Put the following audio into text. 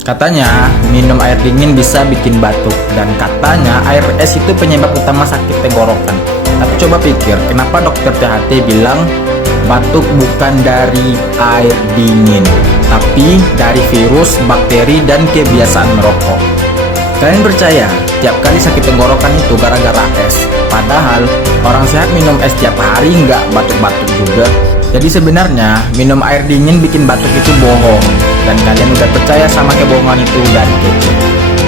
Katanya minum air dingin bisa bikin batuk, dan katanya air es itu penyebab utama sakit tenggorokan. Tapi coba pikir, kenapa dokter THT bilang batuk bukan dari air dingin, tapi dari virus, bakteri, dan kebiasaan merokok? Kalian percaya tiap kali sakit tenggorokan itu gara-gara es? Padahal orang sehat minum es tiap hari nggak batuk-batuk juga. Jadi sebenarnya minum air dingin bikin batuk itu bohong, dan kalian udah percaya sama kebohongan itu dari kecil.